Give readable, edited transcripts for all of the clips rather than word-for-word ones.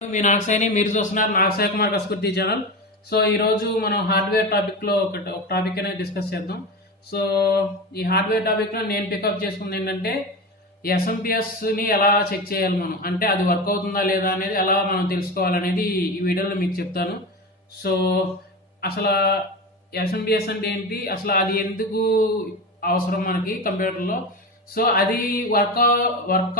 మీ నాగసాయిని మీరు చూస్తున్నారు Nagasai Kumar కస్కూర్తి channel. So ఈరోజు మనం హార్డ్వేర్ టాపిక్లో ఒక టాపిక్ అనేది డిస్కస్ చేద్దాం. సో ఈ హార్డ్వేర్ టాపిక్లో నేను పికప్ చేసుకుంది ఏంటంటే ఎస్ఎంపిఎస్ని ఎలా చెక్ చేయాలి, మనం అంటే అది వర్క్ అవుతుందా లేదా అనేది ఎలా మనం తెలుసుకోవాలనేది ఈ వీడియోలో మీకు చెప్తాను. సో అసలు ఎస్ఎంపిఎస్ అంటే ఏంటి, అసలు అది ఎందుకు అవసరం మనకి కంప్యూటర్లో, సో అది వర్క్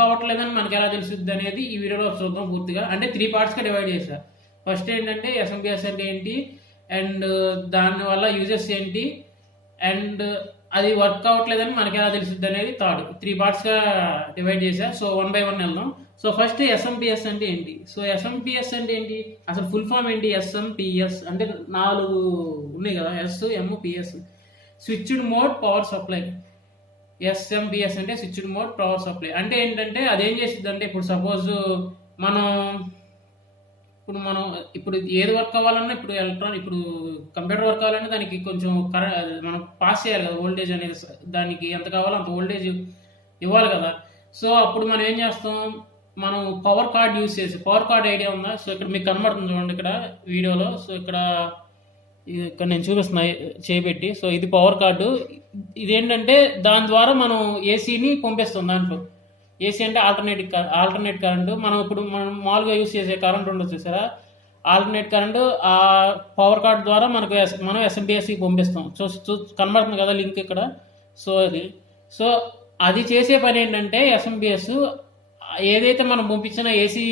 అవ్వట్లేదని మనకి ఎలా తెలుస్తుంది అనేది ఈ వీడియోలో చూద్దాం పూర్తిగా. అంటే 3 పార్ట్స్గా డివైడ్ చేశా. ఫస్ట్ ఏంటంటే ఎస్ఎంపిఎస్ అంటే ఏంటి, అండ్ దానివల్ల యూజెస్ ఏంటి, అండ్ అది వర్క్ అవ్వట్లేదని మనకి ఎలా తెలుస్తుంది అనేది థర్డ్. 3 పార్ట్స్గా డివైడ్ చేశా. సో 1 by 1 వెళ్దాం. సో ఫస్ట్ ఎస్ఎంపిఎస్ అంటే ఏంటి. సో ఎస్ఎంపిఎస్ అంటే ఏంటి, అసలు ఫుల్ ఫామ్ ఏంటి. ఎస్ఎంపిఎస్ అంటే 4 ఉన్నాయి కదా, SMPS, switched mode power supply. SMPS అంటే స్విచ్డ్ మోడ్ పవర్ సప్లై అంటే ఏంటంటే అదేం చేస్తుంది అంటే, ఇప్పుడు సపోజ్ మనం ఇప్పుడు ఏది వర్క్ అవ్వాలన్నా, ఇప్పుడు కంప్యూటర్ వర్క్ అవ్వాలన్నా దానికి కొంచెం మనం పాస్ చేయాలి కదా వోల్టేజ్ అనేది. దానికి ఎంత కావాలో అంత వోల్టేజ్ ఇవ్వాలి కదా. సో అప్పుడు మనం ఏం చేస్తాం, మనం పవర్ కార్డ్ యూజ్ చేసి, పవర్ కార్డ్ ఐడియా ఉందా. సో ఇక్కడ మీకు కనబడుతుంది చూడండి ఇక్కడ వీడియోలో. సో ఇక్కడ నేను చూపిస్తున్నా చేపెట్టి. సో ఇది పవర్ కార్డు. ఇదేంటంటే దాని ద్వారా మనం ఏసీని పంపిస్తాం. దాంట్లో ఏసీ అంటే ఆల్టర్నేట్ కరెంటు. మనం మామూలుగా యూస్ చేసే కరెంట్ ఉండదు చూసారా, ఆల్టర్నేట్ కరెంటు ఆ పవర్ కార్డ్ ద్వారా మనం ఎస్ఎంపిఎస్కి పంపిస్తాం. కనబడుతుంది కదా లింక్ ఇక్కడ. సో అది చేసే పని ఏంటంటే, ఎస్ఎంపిఎస్ ఏదైతే మనం పంపించిన ఏసీ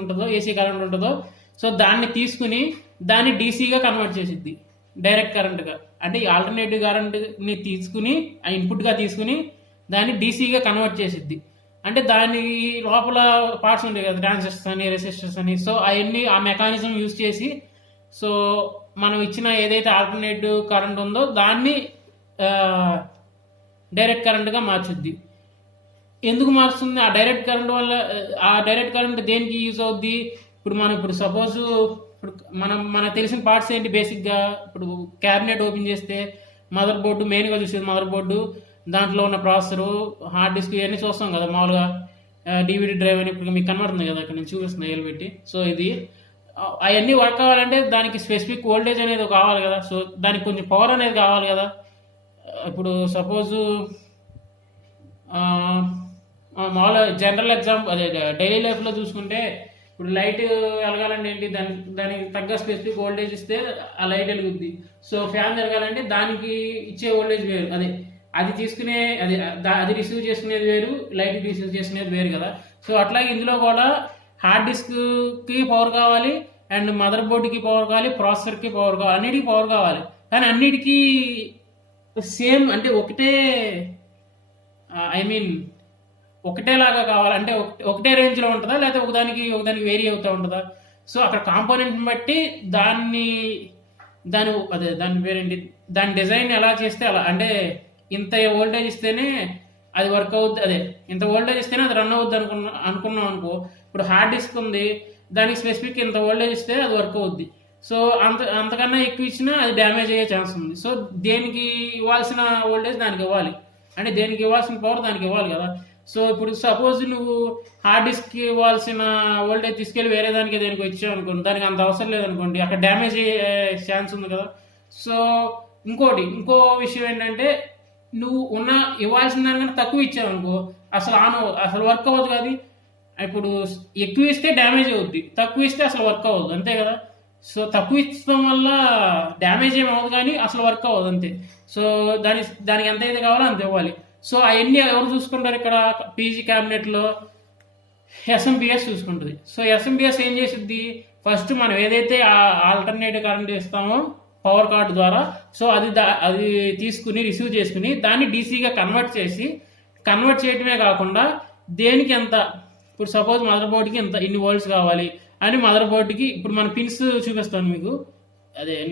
ఉంటుందో, ఏసీ కరెంట్ ఉంటుందో, సో దాన్ని తీసుకుని దాన్ని డీసీగా కన్వర్ట్ చేసిద్ది, డైరెక్ట్ కరెంట్గా. అంటే ఈ ఆల్టర్నేటివ్ కరెంట్ని తీసుకుని ఇన్పుట్గా తీసుకుని దాన్ని డీసీగా కన్వర్ట్ చేసిద్ది. అంటే దాని లోపల పార్ట్స్ ఉంటాయి కదా, ట్రాన్సిస్టర్స్ అని, రెసిస్టర్స్ అని. సో అవన్నీ ఆ మెకానిజం యూజ్ చేసి, సో మనం ఇచ్చిన ఏదైతే ఆల్టర్నేటివ్ కరెంట్ ఉందో దాన్ని డైరెక్ట్ కరెంట్గా మార్చుద్ది. ఎందుకు మారుస్తుంది ఆ డైరెక్ట్ కరెంట్ వల్ల? ఆ డైరెక్ట్ కరెంట్ దేనికి యూజ్ అవుద్ది? ఇప్పుడు సపోజ్ మనకు తెలిసిన పార్ట్స్ ఏంటి బేసిక్గా. ఇప్పుడు క్యాబినెట్ ఓపెన్ చేస్తే మదర్ బోర్డు, మెయిన్గా చూసేది మదర్ బోర్డు, దాంట్లో ఉన్న ప్రాసెసరు, హార్డ్ డిస్క్, ఇవన్నీ చూస్తాం కదా మామూలుగా. డివిడి డ్రైవ్ అని ఇప్పుడు మీకు కనబడుతుంది కదా, ఇక్కడ నేను చూపిస్తున్నా ఏలు పెట్టి. సో ఇది అవన్నీ వర్క్ కావాలంటే దానికి స్పెసిఫిక్ వోల్టేజ్ అనేది కావాలి కదా. సో దానికి కొంచెం పవర్ అనేది కావాలి కదా. ఇప్పుడు సపోజు మామూలుగా జనరల్ అదే డైలీ లైఫ్లో చూసుకుంటే, ఇప్పుడు లైట్ వెలగాలంటే ఏంటి, దానికి తగ్గ స్పెసిఫిక్ వోల్టేజ్ ఇస్తే ఆ లైట్ వెలుగుద్ది. సో ఫ్యాన్ తిరగాలంటే దానికి ఇచ్చే వోల్టేజ్ వేరు. అది తీసుకునే అది రిసీవ్ చేసుకునేది వేరు, లైట్ రిసీవ్ చేసుకునేది వేరు కదా. సో అట్లాగే ఇందులో కూడా హార్డ్ డిస్క్కి పవర్ కావాలి, అండ్ మదర్ బోర్డుకి పవర్ కావాలి, ప్రాసెసర్కి పవర్ కావాలి, అన్నిటికీ పవర్ కావాలి. కానీ అన్నిటికీ సేమ్ అంటే ఒకటేలాగా కావాలంటే ఒకటే రేంజ్లో ఉంటుందా, లేకపోతే ఒకదానికి వేరీ అవుతూ ఉంటుందా? సో అక్కడ కాంపోనెంట్ని బట్టి దాని పేరేంటి, దాని డిజైన్ ఎలా చేస్తే అలా. అంటే ఇంత వోల్టేజ్ ఇస్తేనే అది వర్క్ అవుద్ది, ఇంత వోల్టేజ్ ఇస్తేనే అది రన్ అవుద్ది అనుకున్నాం అనుకో. ఇప్పుడు హార్డ్ డిస్క్ ఉంది, దానికి స్పెసిఫిక్ ఇంత వోల్టేజ్ ఇస్తే అది వర్క్ అవుద్ది. సో అంతకన్నా ఎక్కువ ఇచ్చినా అది డ్యామేజ్ అయ్యే ఛాన్స్ ఉంది. సో దేనికి ఇవ్వాల్సిన వోల్టేజ్ దానికి ఇవ్వాలి, అంటే దేనికి ఇవ్వాల్సిన పవర్ దానికి ఇవ్వాలి కదా. సో ఇప్పుడు సపోజ్ నువ్వు హార్డ్ డిస్క్కి ఇవ్వాల్సిన వోల్టేజ్ తీసుకెళ్ళి వేరే దేనికి వచ్చావు అనుకోండి, దానికి అంత అవసరం లేదనుకోండి, అక్కడ డ్యామేజ్ అయ్యే ఛాన్స్ ఉంది కదా. సో ఇంకో విషయం ఏంటంటే, నువ్వు ఇవ్వాల్సిన దానికన్నా తక్కువ ఇచ్చావు అనుకో, అసలు వర్క్ అవ్వదు కాదు. ఇప్పుడు ఎక్కువ ఇస్తే డ్యామేజ్ అవుద్ది, తక్కువ ఇస్తే అసలు వర్క్ అవ్వదు, అంతే కదా. సో తక్కువ ఇచ్చడం వల్ల డ్యామేజ్ ఏమవుతుంది కానీ అసలు వర్క్ అవ్వదు, అంతే. సో దానికి ఎంత అయితే కావాలో అంత ఇవ్వాలి. సో అవన్నీ ఎవరు చూసుకుంటారు ఇక్కడ, పీజీ క్యాబినెట్లో ఎస్ఎంపిఎస్ చూసుకుంటుంది. సో ఎస్ఎంపిఎస్ ఏం చేసిద్ది, ఫస్ట్ మనం ఏదైతే ఆల్టర్నేటివ్ కరెంట్ ఇస్తామో పవర్ కార్డు ద్వారా, సో అది తీసుకుని రిసీవ్ చేసుకుని దాన్ని డీసీగా కన్వర్ట్ చేయటమే కాకుండా దేనికి ఎంత, ఇప్పుడు సపోజ్ మదర్ బోర్డుకి ఇన్ని వోల్ట్స్ కావాలి అని మదర్ బోర్డుకి, ఇప్పుడు మన పిన్స్ చూపిస్తాను మీకు,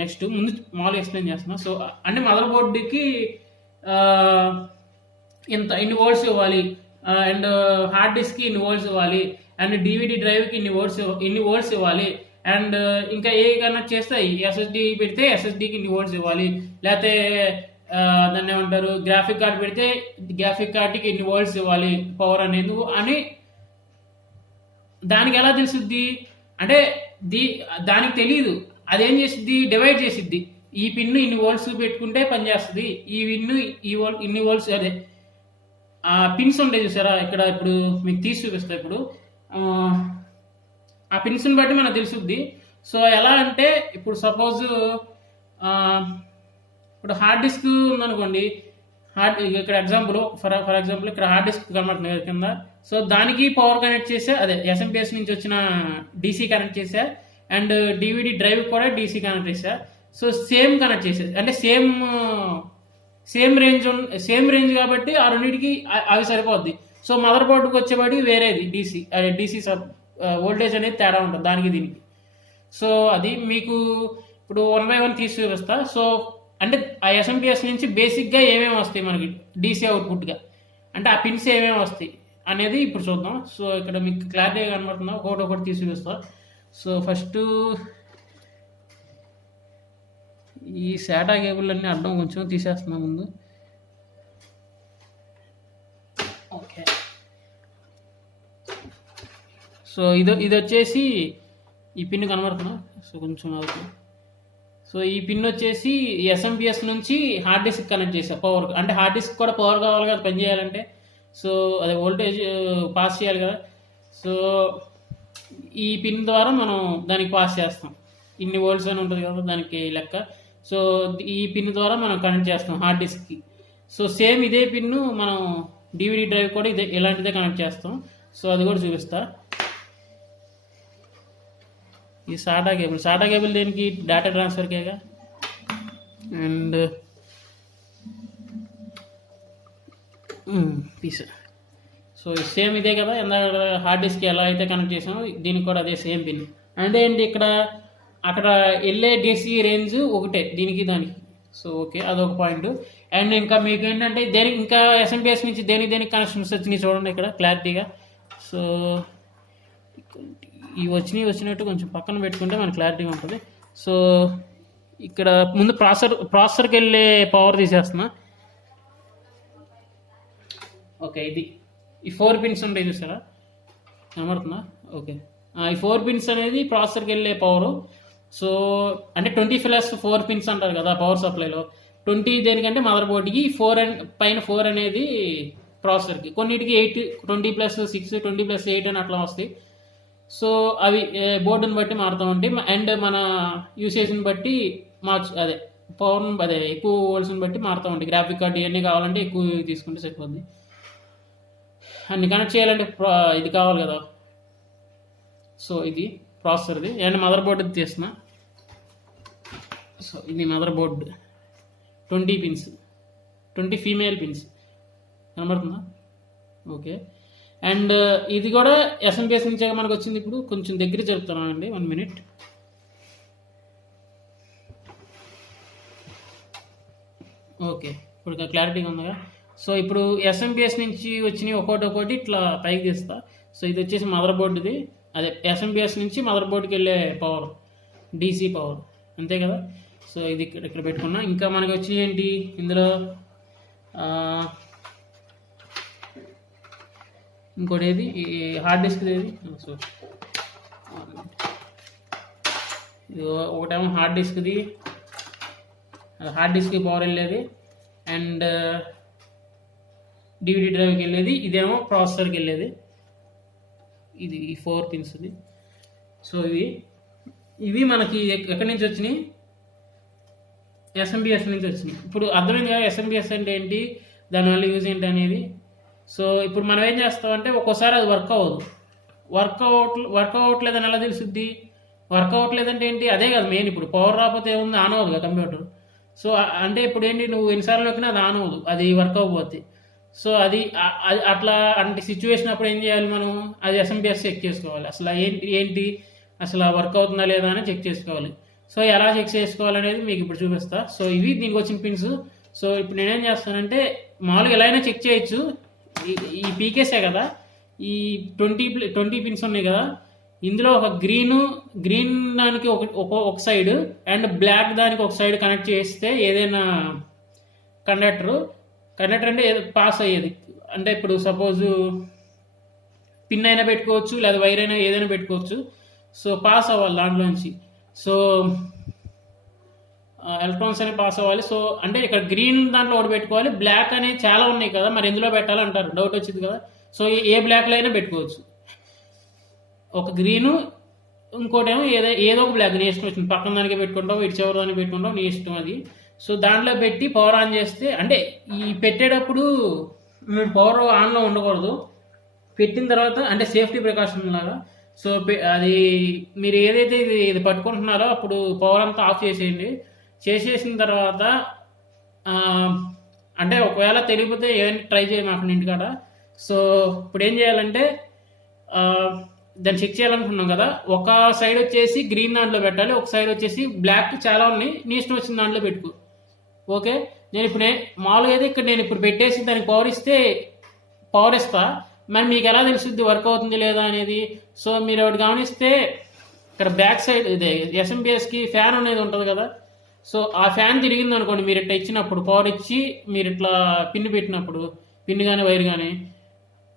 నెక్స్ట్ ముందు మామూలుగా ఎక్స్ప్లెయిన్ చేస్తున్నా. సో అంటే మదర్ బోర్డుకి ఇన్ని వోల్ట్స్ ఇవ్వాలి, అండ్ హార్డ్ డిస్క్కి ఇన్ని వోల్ట్స్ ఇవ్వాలి, అండ్ డివిడి డ్రైవ్కి ఇన్ని వోల్ట్స్ ఇవ్వాలి, అండ్ ఇంకా ఏ కనెక్ట్ చేస్తే ఎస్ఎస్డి పెడితే ఎస్ఎస్డికి ఇన్ని వోల్ట్స్ ఇవ్వాలి, లేకపోతే దాన్ని ఏమంటారు గ్రాఫిక్ కార్డ్ పెడితే గ్రాఫిక్ కార్డ్కి ఇన్ని వోల్ట్స్ ఇవ్వాలి పవర్ అనేది అని. దానికి ఎలా తెలుసుద్ది అంటే దీ దానికి తెలియదు, అదేం చేసిద్ది, డివైడ్ చేసిద్ది. ఈ పిన్ను ఇన్ని వోల్ట్స్ పెట్టుకుంటే పనిచేస్తుంది, ఈ పిన్ను ఇన్ని వోల్ట్స్, అదే ఆ పిన్స్ ఉంటాయి చూసారా ఇక్కడ, ఇప్పుడు మీకు తీసి చూపిస్తా. ఇప్పుడు ఆ పిన్స్ని బట్టి మనకు తెలుసుద్ది. సో ఎలా అంటే ఇప్పుడు సపోజ్ ఇప్పుడు హార్డ్ డిస్క్ ఉందనుకోండి, ఇక్కడ ఎగ్జాంపుల్ ఫర్ ఎగ్జాంపుల్ ఇక్కడ హార్డ్ డిస్క్ కనబడుతుంది కదా కింద. సో దానికి పవర్ కనెక్ట్ చేసా, అదే ఎస్ఎంపిఎస్ నుంచి వచ్చిన డీసీ కనెక్ట్ చేసా, అండ్ డివిడి డ్రైవ్ కూడా డీసీ కనెక్ట్ చేసా. సో సేమ్ కనెక్ట్ చేసేది, అంటే సేమ్ రేంజ్ కాబట్టి ఆ రెండింటికి అవి సరిపోద్ది. సో మదర్ బోర్డుకి వచ్చేవాడికి వేరేది డీసీ, అదే డీసీ వోల్టేజ్ అనేది తేడా ఉంటుంది దానికి దీనికి. సో అది మీకు ఇప్పుడు 1 by 1 తీసి చూపిస్తా. సో అంటే ఆ ఎస్ఎంపిఎస్ నుంచి బేసిక్గా ఏమేమి వస్తాయి మనకి డీసీ అవుట్పుట్గా, అంటే ఆ పిన్స్ ఏమేమి వస్తాయి అనేది ఇప్పుడు చూద్దాం. సో ఇక్కడ మీకు క్లారిటీగా కనబడుతుందా, ఒకటి తీసి చూపిస్తా. సో ఫస్ట్ ఈ శాటా కేబుల్ అన్నీ అడ్డం కొంచెం తీసేస్తున్నా ముందు. ఓకే, సో ఇది వచ్చేసి ఈ పిన్ కనబడుతున్నా, సో కొంచెం అవుతుంది. సో ఈ పిన్ వచ్చేసి ఎస్ఎంపిఎస్ నుంచి హార్డ్ డిస్క్ కనెక్ట్ చేసా పవర్, అంటే హార్డ్ డిస్క్ కూడా పవర్ కావాలి కదా పని చేయాలంటే. సో అదే వోల్టేజ్ పాస్ చేయాలి కదా. సో ఈ పిన్ ద్వారా మనం దానికి పాస్ చేస్తాం, ఇన్ని వోల్ట్స్ అని ఉంటుంది కదా దానికి లెక్క. సో ఈ పిన్ ద్వారా మనం కనెక్ట్ చేస్తాం హార్డ్ డిస్క్కి. సో సేమ్ ఇదే పిన్ను మనం డివిడి డ్రైవ్ కూడా ఇలాంటిదే కనెక్ట్ చేస్తాం. సో అది కూడా చూపిస్తా. ఈ సాటా కేబుల్ దేనికి, డేటా ట్రాన్స్ఫర్కేగా. అండ్ పీస్, సో సేమ్ ఇదే కదా, ఇందాక హార్డ్ డిస్క్ ఎలా అయితే కనెక్ట్ చేసామో దీనికి కూడా అదే సేమ్ పిన్. అంటే ఏంటి, అక్కడ వెళ్ళే డీసీ రేంజ్ ఒకటే దీనికి దానికి. సో ఓకే, అదొక పాయింట్. అండ్ ఇంకా మీకు ఏంటంటే దేనికి ఇంకా ఎస్ఎంపిఎస్ నుంచి దేనికి కనెక్షన్స్ వచ్చినాయి చూడండి ఇక్కడ క్లారిటీగా. సో ఇవి వచ్చినట్టు కొంచెం పక్కన పెట్టుకుంటే మనకు క్లారిటీగా ఉంటుంది. సో ఇక్కడ ముందు ప్రాసెసర్కి వెళ్ళే పవర్ తీసేస్తున్నా. ఓకే, ఈ 4 పిన్స్ ఉంటాయి చూసారా, కనబడుతుందా? ఓకే, ఈ 4 పిన్స్ అనేది ప్రాసెసర్కి వెళ్ళే పవరు. సో అంటే 20+4 పిన్స్ అంటారు కదా పవర్ సప్లైలో. 20 దేనికంటే మదర్ బోర్డుకి, 4 అనేది ప్రాసెసర్కి. కొన్నిటికి 8, 20+6, 20+8 అని అట్లా వస్తాయి. సో అవి బోర్డుని బట్టి మారుతూ ఉంటాయి, అండ్ మన యూసేజ్ని బట్టి అదే పవర్ని, అదే ఎక్కువ వోల్ట్స్ని బట్టి మారుతూ ఉంటాయి. గ్రాఫిక్ కార్డ్ ఇవన్నీ కావాలంటే ఎక్కువ తీసుకుంటే సరిపోద్ది. అన్ని కనెక్ట్ చేయాలంటే ఇది కావాలి కదా. సో ఇది ప్రాసెసర్ది, అండ్ మదర్ బోర్డు తీస్తున్నా. సో ఇది mother board, 20 pins, 20 female pins కనబడుతుందా? ఓకే, అండ్ ఇది కూడా ఎస్ఎంపిఎస్ నుంచే మనకు వచ్చింది. ఇప్పుడు కొంచెం దగ్గర జరుపుతున్నానండి, 1 minute. ఓకే, ఇప్పుడు క్లారిటీగా ఉందిగా. సో ఇప్పుడు ఎస్ఎంపిఎస్ నుంచి వచ్చినవి ఒక్కొక్కటి ఇట్లా పైకి తీస్తా. సో ఇది వచ్చేసి మదర్ బోర్డుది, అదే ఎస్ఎంపిఎస్ నుంచి మదర్ బోర్డుకి వెళ్ళే పవర్, డీసీ పవర్, అంతే కదా. సో ఇది ఇక్కడ పెట్టుకున్నా. ఇంకా మనకి వచ్చి ఏంటి ఇందులో, ఇంకోటి ఏది, ఈ హార్డ్ డిస్క్ ఏది. సో ఇది ఒకటేమో హార్డ్ డిస్క్ది, హార్డ్ డిస్క్కి పవర్ వెళ్ళేది, అండ్ డివిడి డ్రైవ్కి వెళ్ళేది. ఇదేమో ప్రాసెసర్కి వెళ్ళేది. ఇది ఈ 4 పిన్స్ది. సో ఇవి మనకి ఎక్కడి నుంచి వచ్చినాయి, ఎస్ఎంపిఎస్ నుంచి వచ్చినాయి. ఇప్పుడు అర్థమైంది కదా ఎస్ఎంపిఎస్ అంటే ఏంటి, దానివల్ల యూజ్ ఏంటి అనేది. సో ఇప్పుడు మనం ఏం చేస్తామంటే ఒక్కోసారి అది వర్క్ అవ్వట్లేదని ఎలా తెలుసుద్ది, వర్క్ అవ్వట్లేదంటే ఏంటి, అదే కదా మెయిన్. ఇప్పుడు పవర్ రాకపోతే ఏముంది, ఆన్ అవ్వదు కదా కంప్యూటర్. సో అంటే ఇప్పుడు ఏంటి, నువ్వు ఎన్నిసార్లు నొక్కినా అది ఆన్ అవ్వదు, అది వర్క్ అవ్వకపోతే. సో అది అట్లా అంటే సిచ్యువేషన్ అప్పుడు ఏం చేయాలి మనం, అది ఎస్ఎంపిఎస్ చెక్ చేసుకోవాలి. అసలు ఏంటి అసలు వర్క్ అవుతుందా లేదా అని చెక్ చేసుకోవాలి. సో ఎలా చెక్ చేసుకోవాలనేది మీకు ఇప్పుడు చూపిస్తా. సో ఇవి దీనికి వచ్చిన పిన్స్. సో ఇప్పుడు నేనేం చేస్తానంటే మామూలుగా ఎలా అయినా చెక్ చేయొచ్చు. ఈ పీకేసే కదా, ఈ 20 పిన్స్ ఉన్నాయి కదా, ఇందులో ఒక గ్రీన్ దానికి ఒక సైడ్ అండ్ బ్లాక్ దానికి ఒక సైడ్ కనెక్ట్ చేస్తే ఏదైనా కండక్టర్ అంటే పాస్ అయ్యేది. అంటే ఇప్పుడు సపోజు పిన్ అయినా పెట్టుకోవచ్చు, లేదా వైర్ అయినా ఏదైనా పెట్టుకోవచ్చు. సో పాస్ అవ్వాలి దాంట్లోంచి. సో ఎలక్ట్రాన్స్ అనేవి పాస్ అవ్వాలి. సో అంటే ఇక్కడ గ్రీన్ దాంట్లో ఒకటి పెట్టుకోవాలి, బ్లాక్ అనేవి చాలా ఉన్నాయి కదా, మరి ఎందులో పెట్టాలంటారు, డౌట్ వచ్చింది కదా. సో ఏ బ్లాక్లో అయినా పెట్టుకోవచ్చు, ఒక గ్రీను ఇంకోటి ఏమో ఏదో ఒక బ్లాక్ నీ ఇష్టం వచ్చింది, పక్కన దానికి పెట్టుకుంటావు, ఇటు చివరి దానికి పెట్టుకుంటావు, నీ ఇష్టం అది. సో దాంట్లో పెట్టి పవర్ ఆన్ చేస్తే, అంటే ఈ పెట్టేటప్పుడు మీరు పవర్ ఆన్లో ఉండకూడదు, పెట్టిన తర్వాత అంటే సేఫ్టీ ప్రికాషన్ లాగా. సో అది మీరు ఏదైతే ఇది పట్టుకుంటున్నారో అప్పుడు పవర్ అంతా ఆఫ్ చేసేయండి. చేసేసిన తర్వాత అంటే ఒకవేళ తెలియకపోతే ఏదైనా ట్రై చేయమాకండి ఇంటికాడ. సో ఇప్పుడు ఏం చేయాలంటే దాన్ని చెక్ చేయాలనుకున్నాం కదా, ఒక సైడ్ వచ్చేసి గ్రీన్ దాంట్లో పెట్టాలి, ఒక సైడ్ వచ్చేసి బ్లాక్ చాలా ఉన్నాయి, నీ ఇష్టం వచ్చిన దాంట్లో పెట్టుకో. ఓకే, నేను ఇప్పుడు మామూలుగా అయితే ఇక్కడ నేను ఇప్పుడు పెట్టేసి దానికి పవర్ ఇస్తా, మరి మీకు ఎలా తెలుస్తుంది వర్క్ అవుతుంది లేదా అనేది. సో మీరు ఒకటి గమనిస్తే ఇక్కడ బ్యాక్ సైడ్ ఇదే ఎస్ఎంబిఎస్కి ఫ్యాన్ అనేది ఉంటుంది కదా, సో ఆ ఫ్యాన్ తిరిగింది అనుకోండి, మీరు ఇట్లా ఇచ్చినప్పుడు పవర్ ఇచ్చి మీరు ఇట్లా పిన్ పెట్టినప్పుడు, పిన్ కానీ వైర్ కానీ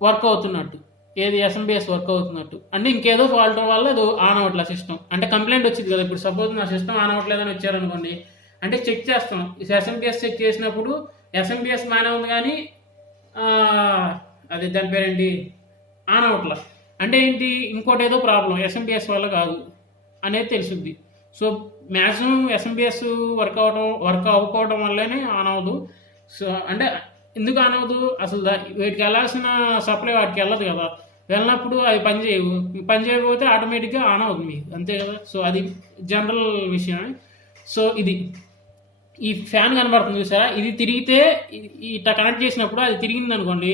వర్క్ అవుతున్నట్టు, ఏది ఎస్ఎంబిఎస్ వర్క్ అవుతున్నట్టు. అంటే ఇంకేదో ఫాల్ట్ వల్ల అది ఆన్ అవ్వట్లేదు సిస్టమ్, అంటే కంప్లైంట్ వచ్చింది కదా. ఇప్పుడు సపోజ్ నా సిస్టమ్ ఆన్ అవ్వట్లేదని వచ్చారనుకోండి, అంటే చెక్ చేస్తాం, ఎస్ఎంబిఎస్ చెక్ చేసినప్పుడు ఎస్ఎంబిఎస్ బాగానే ఉంది కానీ అది దాని పేరేంటి ఆన్ అవ్వట్లా, అంటే ఏంటి ఇంకోటి ఏదో ప్రాబ్లం, ఎస్ఎంబిఎస్ వల్ల కాదు అనేది తెలుసుద్ది. సో మ్యాక్సిమం ఎస్ఎంబిఎస్ వర్క్ అవ్వకపోవడం వల్లనే ఆన్ అవ్వదు. సో అంటే ఎందుకు ఆన్ అవ్వదు, అసలు వీటికి వెళ్ళాల్సిన సప్లై వాటికి వెళ్ళదు కదా, వెళ్ళినప్పుడు అవి పని చేయకపోతే ఆటోమేటిక్గా ఆన్ అవుతుంది మీకు, అంతే కదా. సో అది జనరల్ విషయం. సో ఇది ఈ ఫ్యాన్ కనబడుతుంది చూసారా, ఇది తిరిగితే ఇట్లా కనెక్ట్ చేసినప్పుడు అది తిరిగింది అనుకోండి,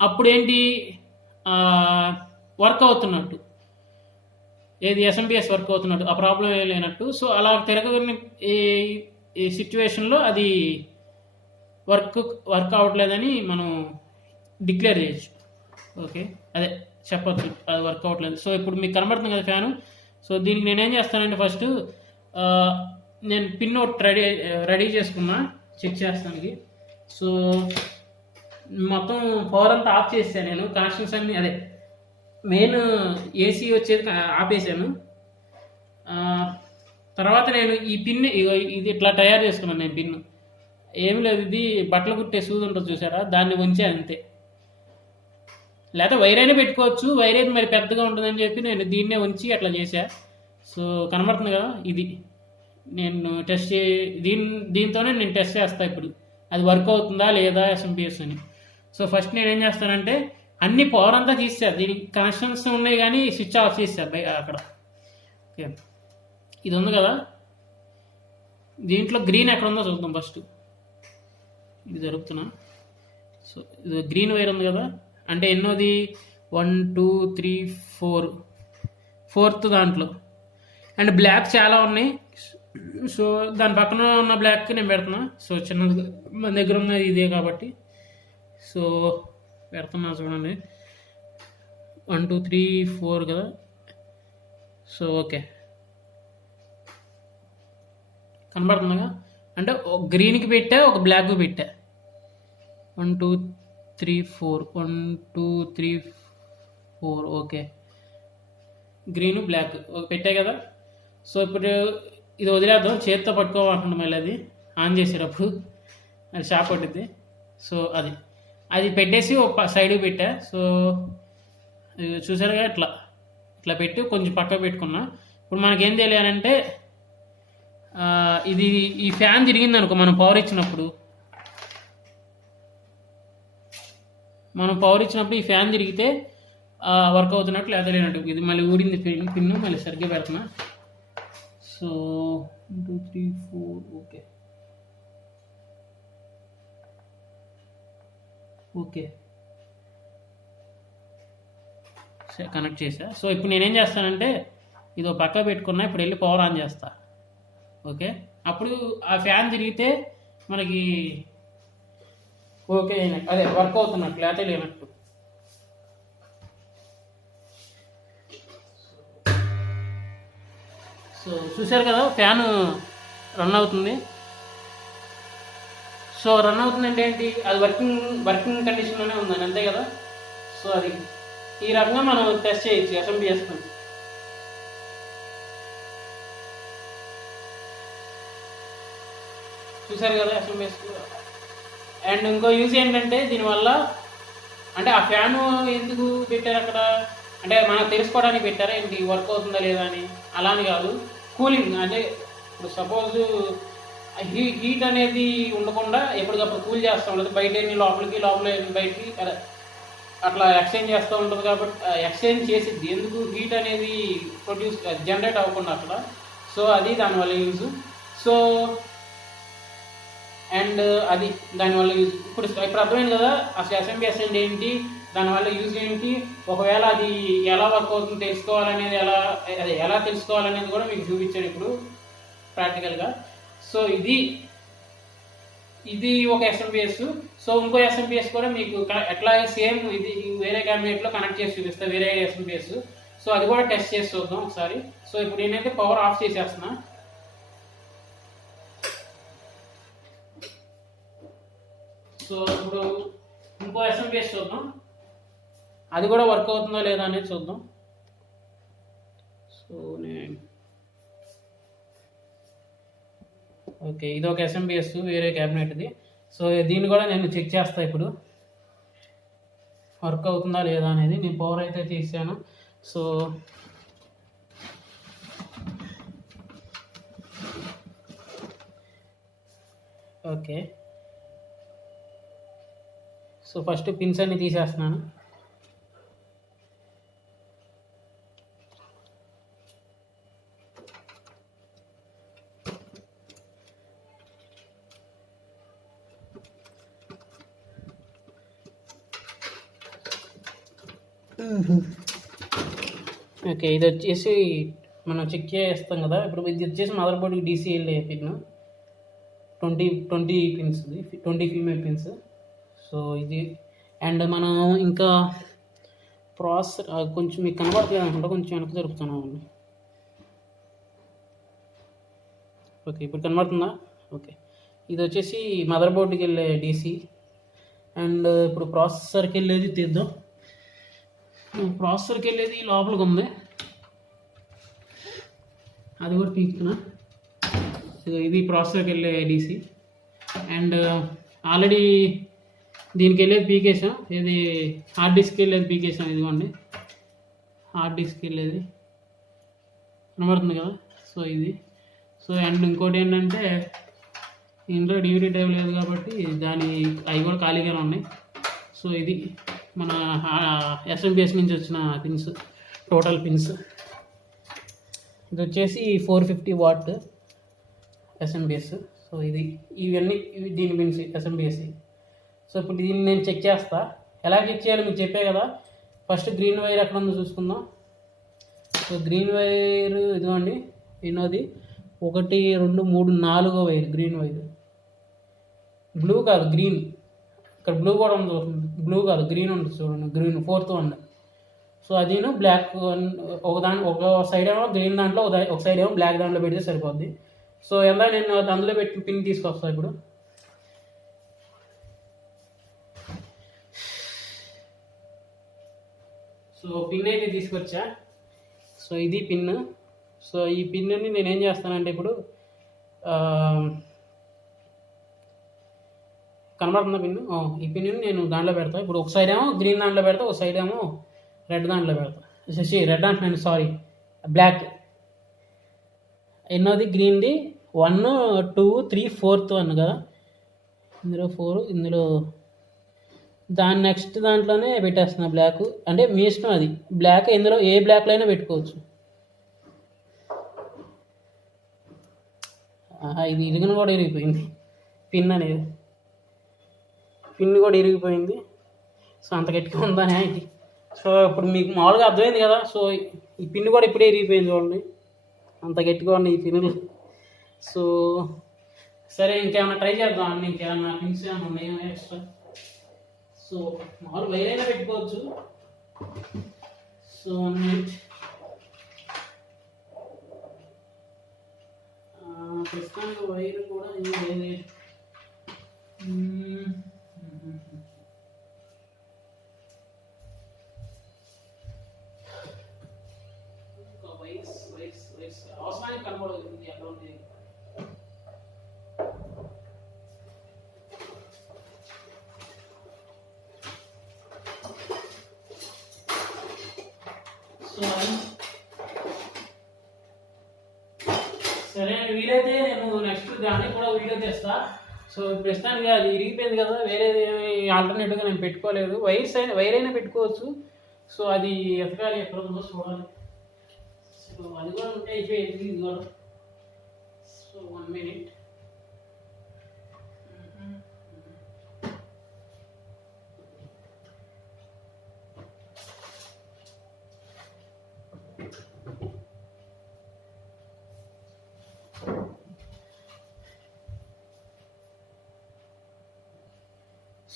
అప్పుడు ఏంటి వర్క్ అవుతున్నట్టు, ఏది ఎస్ఎంబిఎస్ వర్క్ అవుతున్నట్టు, ఆ ప్రాబ్లం ఏ లేనట్టు. సో అలా తిరగని ఈ సిచ్యువేషన్లో అది వర్క్ అవ్వట్లేదని మనం డిక్లేర్ చేయొచ్చు. ఓకే, అదే చెప్పచ్చు అది వర్క్ అవ్వట్లేదు. సో ఇప్పుడు మీకు కనబడుతుంది కదా ఫ్యాను. సో దీనికి నేనేం చేస్తానంటే ఫస్ట్ నేను పిన్ ఒకటి రెడీ చేసుకున్నా చెక్ చేస్తానికి. సో మొత్తం పవర్ అంతా ఆఫ్ చేసాను నేను, కనెక్షన్స్ అన్ని అదే మెయిన్ ఏసీ వచ్చేది ఆపేసాను. తర్వాత నేను ఈ పిన్ ఇది ఇట్లా తయారు చేసుకున్నాను నేను పిన్, ఏమి లేదు, ఇది బట్టలు కుట్టే సూది ఉంటుంది చూసారా, దాన్ని ఉంచే అంతే. లేకపోతే వైర్ అయినా పెట్టుకోవచ్చు, వైర్ అయితే మరి పెద్దగా ఉంటుందని చెప్పి నేను దీన్నే ఉంచి అట్లా చేశా. సో కనబడుతుంది కదా, ఇది నేను దీంతోనే నేను టెస్ట్ చేస్తాను ఇప్పుడు అది వర్క్ అవుతుందా లేదా ఎస్ఎంబిఎస్ అని. సో ఫస్ట్ నేను ఏం చేస్తానంటే అన్ని పవర్ అంతా తీసా, దీనికి కనెక్షన్స్ ఉన్నాయి కానీ స్విచ్ ఆఫ్ చేసా అక్కడ. ఓకే, ఇది ఉంది కదా, దీంట్లో గ్రీన్ ఎక్కడ ఉందో చూద్దాం ఫస్ట్. ఇది జరుగుతున్నా. సో ఇది గ్రీన్ వైర్ ఉంది కదా, అంటే ఎన్నోది 1 2 3 4 4th దాంట్లో, అండ్ బ్లాక్ చాలా ఉన్నాయి. సో దాని పక్కన ఉన్న బ్లాక్ నేను పెడుతున్నా. సో చిన్నది మన దగ్గర ఉన్నది ఇదే కాబట్టి సో పెడుతున్నా చూడండి, 1 2 3 4 కదా. సో ఓకే, కనబడుతుందిగా, అంటే ఒక గ్రీన్కి పెట్టా, ఒక బ్లాక్కి పెట్టా. 1 2 3 4 1 2 3 4 ఓకే, గ్రీను బ్లాక్ పెట్టా కదా. సో ఇప్పుడు ఇది వదిలేద్దాం, చేతితో పట్టుకోవాలంటున్నా, మళ్ళీ అది ఆన్ చేసేటప్పుడు అది షాప్ పట్టిద్ది. సో అది పెట్టేసి ఒక సైడ్కి పెట్టా. సో చూసారుగా, ఇట్లా పెట్టి కొంచెం పక్కకు పెట్టుకున్నా. ఇప్పుడు మనకేం తెలియాలంటే ఇది ఈ ఫ్యాన్ తిరిగింది అనుకో, మనం పవర్ ఇచ్చినప్పుడు ఈ ఫ్యాన్ తిరిగితే వర్క్ అవుతున్నట్టు లేదా లేనట్టు. ఇది మళ్ళీ ఊడింది పిన్ను, మళ్ళీ సరిగ్గా పెడుతున్నా. సో 1 2 3 4 ఓకే కనెక్ట్ చేసా. సో ఇప్పుడు నేనేం చేస్తానంటే ఇది పక్క పెట్టుకున్నా, ఇప్పుడు వెళ్ళి పవర్ ఆన్ చేస్తా. ఓకే, అప్పుడు ఆ ఫ్యాన్ తిరిగితే మనకి ఓకే అదే వర్క్ అవుతున్నట్టు లేకపోతే లేనట్టు. సో చూసారు కదా, ఫ్యాన్ రన్ అవుతుంది. సో రన్ అవుతుందంటే ఏంటి, అది వర్కింగ్ కండిషన్లోనే ఉందని, అంతే కదా. సో అది ఈ రకంగా మనం టెస్ట్ చేయొచ్చు ఎస్ఎంబిఎస్. చూసారు కదా ఎస్ఎంబిఎస్. అండ్ ఇంకో యూజ్ ఏంటంటే దీనివల్ల, అంటే ఆ ఫ్యాను ఎందుకు పెట్టారు అక్కడ అంటే మనకు తెలుసుకోవడానికి పెట్టారా ఏంటి వర్క్ అవుతుందా లేదా అని. అలా అని కాదు, కూలింగ్. అంటే ఇప్పుడు సపోజ్ హీట్ అనేది ఉండకుండా ఎప్పటికప్పుడు కూల్ చేస్తూ ఉంటుంది, బయట లోపల బయటికి అట్లా ఎక్స్చేంజ్ చేస్తూ ఉంటుంది. కాబట్టి ఎక్స్చేంజ్ చేసిద్ది, ఎందుకు హీట్ అనేది జనరేట్ అవ్వకుండా అక్కడ. సో అది దానివల్ల యూజ్. సో అండ్ అది దానివల్ల యూజ్. ఇప్పుడు అర్థమైంది కదా అసలు ఎస్ఎంబిఎస్ అంటే ఏంటి, దానివల్ల యూజ్ ఏంటి, ఒకవేళ అది ఎలా వర్క్ అవుతుందో తెలుసుకోవాలనేది ఎలా తెలుసుకోవాలనేది కూడా మీకు చూపించాడు ఇప్పుడు ప్రాక్టికల్గా. సో ఇది ఒక ఎస్ఎంబిఎస్. సో ఇంకో ఎస్ఎంబిఎస్ కూడా మీకు ఎట్లా సేమ్ ఇది వేరే క్యాబినెట్లో కనెక్ట్ చేసి చూపిస్తా, వేరే ఎస్ఎంబిఎస్. సో అది కూడా టెస్ట్ చేసి చూద్దాం ఒకసారి. సో ఇప్పుడు నేనైతే పవర్ ఆఫ్ చేసేస్తున్నా. సో ఇప్పుడు ఇంకో ఎస్ఎంబిఎస్ చూద్దాం, అది కూడా వర్క్ అవుతుందో లేదా అనేది చూద్దాం. సో ఓకే, ఇది ఒక ఎస్ఎంబిఎస్ వేరే క్యాబినెట్ది. సో దీన్ని కూడా నేను చెక్ చేస్తాను ఇప్పుడు వర్క్ అవుతుందా లేదా అనేది. నేను పవర్ అయితే తీసాను. So okay, so first pins అన్ని తీసేస్తున్నాను. ఓకే, ఇది వచ్చేసి మనం చెక్ చేస్తాం కదా. ఇప్పుడు ఇది వచ్చేసి మదర్ బోర్డ్కి DCL pin 20 pins, 20 female pins. So ఇది అండ్ మనం ఇంకా ప్రాసెసర్ కొంచెం మీకు కనబడట్లేదు అనుకుంటా, కొంచెం వెనక్కి జరుపుతున్నాం. ఓకే, ఇప్పుడు కనబడుతుందా? ఓకే, ఇది వచ్చేసి మదర్ బోర్డ్కి వెళ్ళే డీసీ. అండ్ ఇప్పుడు ప్రాసెసర్కి వెళ్ళేది తీద్దాం. ప్రాసెసర్కి వెళ్ళేది లోపలికి ఉంది, అది కూడా తీస్తున్నా. ఇది ప్రాసెసర్కి వెళ్ళే డీసీ. అండ్ ఆల్రెడీ దీనికి వెళ్ళేది పీకేసాం, ఇది హార్డ్ డిస్క్కి వెళ్ళేది పీకేసాం. ఇదిగోండి హార్డ్ డిస్క్కి వెళ్ళేది కనబడుతుంది కదా. సో ఇది. సో అండ్ ఇంకోటి ఏంటంటే ఇంట్లో డివిడీ టైప్ లేదు కాబట్టి అవి కూడా ఖాళీగానే ఉన్నాయి. సో ఇది మన ఎస్ఎంబిఎస్ నుంచి వచ్చిన పిన్స్, టోటల్ పిన్స్. ఇది వచ్చేసి 450 వాట్ ఎస్ఎంబిఎస్. సో ఇవన్నీ దీని పిన్స్ ఎస్ఎంబిఎస్. సో ఇప్పుడు దీన్ని నేను చెక్ చేస్తా. ఎలా చెక్ చేయాలో మీకు చెప్పే కదా. ఫస్ట్ గ్రీన్ వైర్ ఎక్కడ ఉందో చూసుకుందాం. సో గ్రీన్ వైర్ ఇదిగోండి, ఎన్నోది 1 2 3 4వ వైర్ గ్రీన్ వైర్. బ్లూ కాదు గ్రీన్, ఇక్కడ బ్లూ కూడా ఉంది, బ్లూ కాదు గ్రీన్ ఉంటుంది చూడండి, గ్రీన్ 4th వన్. సో అదిను బ్లాక్ ఒక సైడ్ ఏమో గ్రీన్ దాంట్లో, ఒక సైడ్ ఏమో బ్లాక్ దాంట్లో పెడితే సరిపోద్ది. సో ఎలా నేను అందులో పెట్టి పిన్ తీసుకొస్తాను ఇప్పుడు. సో పిన్ అయితే తీసుకొచ్చా. సో ఇది పిన్. సో ఈ పిన్ని నేనేం చేస్తానంటే ఇప్పుడు కనబడుతున్న పిన్, ఈ పిన్ని నేను దాంట్లో పెడతాను. ఇప్పుడు ఒక సైడ్ ఏమో గ్రీన్ దాంట్లో పెడతా, ఒక సైడ్ ఏమో రెడ్ దాంట్లో పెడతా. రెడ్ అంటున్నాను, సారీ బ్లాక్. ఎన్నోది గ్రీన్ది 1 2 3 4th వన్ కదా, ఇందులో 4, ఇందులో దాని నెక్స్ట్ దాంట్లోనే పెట్టేస్తున్నా బ్లాక్. అంటే మీ ఇష్టం, అది బ్లాక్ ఇందులో ఏ బ్లాక్లో అయినా పెట్టుకోవచ్చు. ఇది ఇరుగును కూడా ఇరిగిపోయింది పిన్ అనేది, పిన్ కూడా ఇరిగిపోయింది. సో అంత గట్టిగా ఉందని ఇది. సో ఇప్పుడు మీకు మామూలుగా అర్థమైంది కదా. సో ఈ పిన్ కూడా ఇప్పుడే ఇరిగిపోయింది చూడండి, అంత గట్టిగా ఉన్నాయి ఈ పిన్నులు. సో సరే, ఇంకేమైనా ట్రై చేద్దాం. ఇంకేమన్నా పిన్స్ ఏమైనా ఉన్నాయో ఎక్స్ట్రా. సో మామూలు వైర్ అయినా పెట్టుకోవచ్చు. సో ప్రస్తుతానికి వైర్ కూడా లేదు. అవసరానికి కనబడదు ఎక్కడ ఉంది. సరే అండి, వీలైతే నేను నెక్స్ట్ దాన్ని కూడా వీడియో తెస్తా. సో ప్రస్తుతానికి అది ఇరిగిపోయింది కదా, వేరేది ఆల్టర్నేటివ్గా నేను పెట్టుకోలేదు. వైర్ అయినా పెట్టుకోవచ్చు. సో అది ఎతకాలి, ఎక్కడ ఉందో చూడాలి. సో అది కూడా ఉంటే అయిపోయింది, ఇది కూడా. So 1 minute.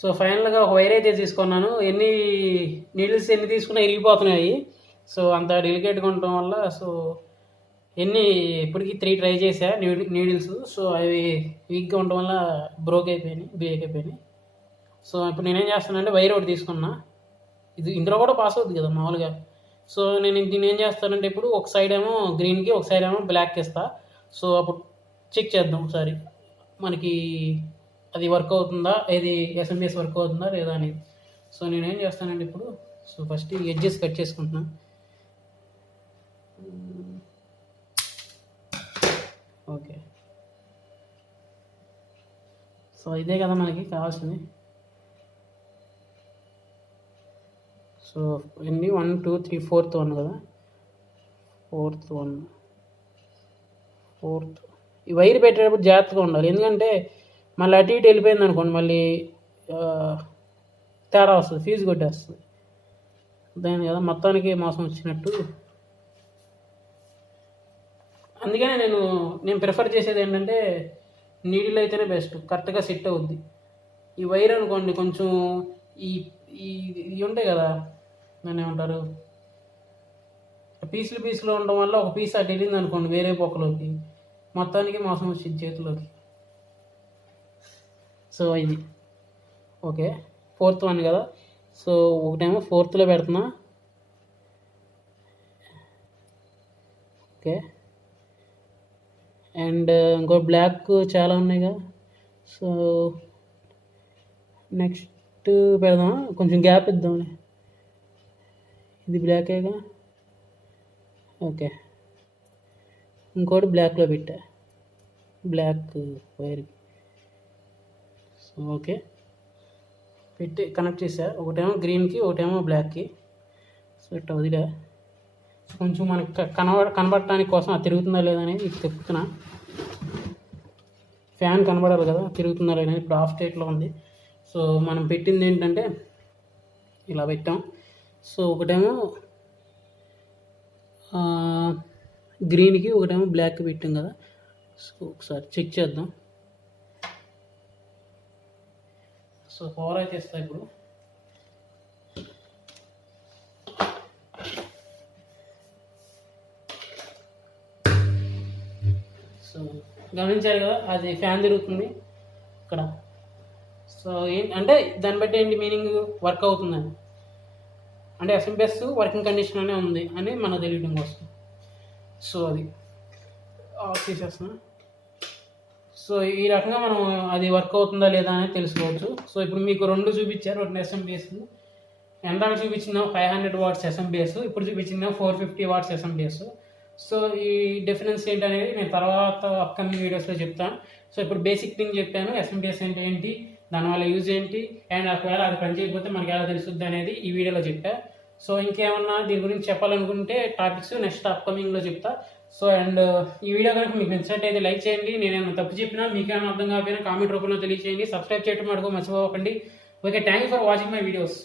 సో ఫైనల్గా ఒక వైర్ అయితే తీసుకున్నాను. నీడిల్స్ ఎన్ని తీసుకున్నా ఇరిగిపోతున్నాయి. సో అంత డెలికేట్గా ఉండటం వల్ల సో ఇప్పటికీ 3 ట్రై చేశా నీడిల్స్. సో అవి వీక్గా ఉండటం వల్ల బ్రేక్ అయిపోయినాయి. సో ఇప్పుడు నేనేం చేస్తానంటే వైర్ ఒకటి తీసుకున్నా. ఇందులో కూడా పాస్ అవుతుంది కదా మామూలుగా. సో నేను దీన్ని ఏం చేస్తానంటే ఇప్పుడు ఒక సైడ్ ఏమో గ్రీన్కి, ఒక సైడ్ ఏమో బ్లాక్కి ఇస్తా. సో అప్పుడు చెక్ చేద్దాం ఒకసారి మనకి అది వర్క్ అవుతుందా, ఏది ఎస్ఎంబిఎస్ వర్క్ అవుతుందా లేదా అనేది. సో నేనేం చేస్తానంటే ఇప్పుడు సో ఫస్ట్ ఈ ఎడ్జెస్ కట్ చేసుకుంటున్నాను. ఓకే, సో ఇదే కదా మనకి కావాల్సింది. సో 1 2 3 4th వన్ కదా, 4th వన్. ఈ వైర్ పెట్టేటప్పుడు జాగ్రత్తగా ఉండాలి, ఎందుకంటే మళ్ళీ అటు ఇటు వెళ్ళిపోయింది అనుకోండి, మళ్ళీ తేడా వస్తుంది, ఫీజు కొట్టేస్తుంది. దాని కదా మొత్తానికి మోసం వచ్చినట్టు. అందుకనే నేను ప్రిఫర్ చేసేది ఏంటంటే నీడిల్ అయితేనే బెస్ట్, కరెక్ట్గా సెట్ అవుద్ది. ఈ వైర్ అనుకోండి కొంచెం ఇవి ఉంటాయి కదా, దాన్ని ఏమంటారు, పీసులు ఉండడం వల్ల ఒక పీస్ అటు వెళ్ళింది అనుకోండి వేరే పొక్కలోకి, మొత్తానికి మోసం వచ్చింది చేతిలోకి. సో ఇది ఓకే, 4th వన్ కదా. సో ఒకటేమో 4thలో పెడుతున్నా. ఓకే, అండ్ ఇంకో బ్లాక్ చాలా ఉన్నాయి కదా. సో నెక్స్ట్ పెడదాం, కొంచెం గ్యాప్ ఇద్దాం. ఇది బ్లాకేగా. ఓకే, ఇంకోటి బ్లాక్లో పెట్టా, బ్లాక్ వైర్కి. సో ఓకే, పెట్టి కనెక్ట్ చేసా. ఒకటేమో గ్రీన్కి, ఒకటేమో బ్లాక్కి. సో ఇట్లా వదిలే, కొంచెం మనకి కనబడటానికి కోసం అది తిరుగుతుందా లేదా అనేది ఇది తిప్పుతున్నా. ఫ్యాన్ కనబడాలి కదా తిరుగుతుందా లేదా, ఇప్పుడు ఆఫ్ స్టేట్లో ఉంది. సో మనం పెట్టింది ఏంటంటే ఇలా పెట్టాం. సో ఒకటేమో గ్రీన్కి, ఒకటేమో బ్లాక్కి పెట్టాం కదా. సో ఒకసారి చెక్ చేద్దాం. సో పవర్ అయితే ఇస్తా ఇప్పుడు. సో గమనించారు కదా, అది ఫ్యాన్ తిరుగుతుంది ఇక్కడ. సో అంటే దాన్ని బట్టి ఏంటి మీనింగ్, వర్క్ అవుతుందని, అంటే ఎస్ఎంబిఎస్ వర్కింగ్ కండిషన్ అనే ఉంది అని మనకు తెలియడం కోసం. సో అది ఆఫ్ చేసేస్తున్నా. సో ఈ రకంగా మనం అది వర్క్ అవుతుందా లేదా అనేది తెలుసుకోవచ్చు. సో ఇప్పుడు మీకు 2 చూపించారు, 2 ఎస్ఎంబిఎస్. ఎందాక చూపించిన 500 watts ఎస్ఎంబిఎస్, ఇప్పుడు చూపించిన 450 watts ఎస్ఎంబిఎస్. సో ఈ డిఫరెన్స్ ఏంటనేది నేను తర్వాత అప్కమింగ్ వీడియోస్లో చెప్తాను. సో ఇప్పుడు బేసిక్ థింగ్ చెప్పాను, ఎస్ఎంబిఎస్ అంటే ఏంటి, దానివల్ల యూజ్ ఏంటి, అండ్ ఒకవేళ అది పనిచేయకపోతే మనకి ఎలా తెలుస్తుంది అనేది ఈ వీడియోలో చెప్పా. సో ఇంకేమన్నా దీని గురించి చెప్పాలనుకుంటే టాపిక్స్ నెక్స్ట్ అప్కమింగ్లో చెప్తా. సో అండ్ ఈ వీడియో కనుక మీకు నచ్చినట్టయితే లైక్ చేయండి. నేనేమైనా తప్పు చెప్పినా, మీకేమైనా అర్థం కాకపోయినా కామెంట్ రూపంలో తెలియజేయండి. సబ్స్క్రైబ్ చేయడం మటుకు మర్చిపోకండి. Okay, thank you for watching my videos.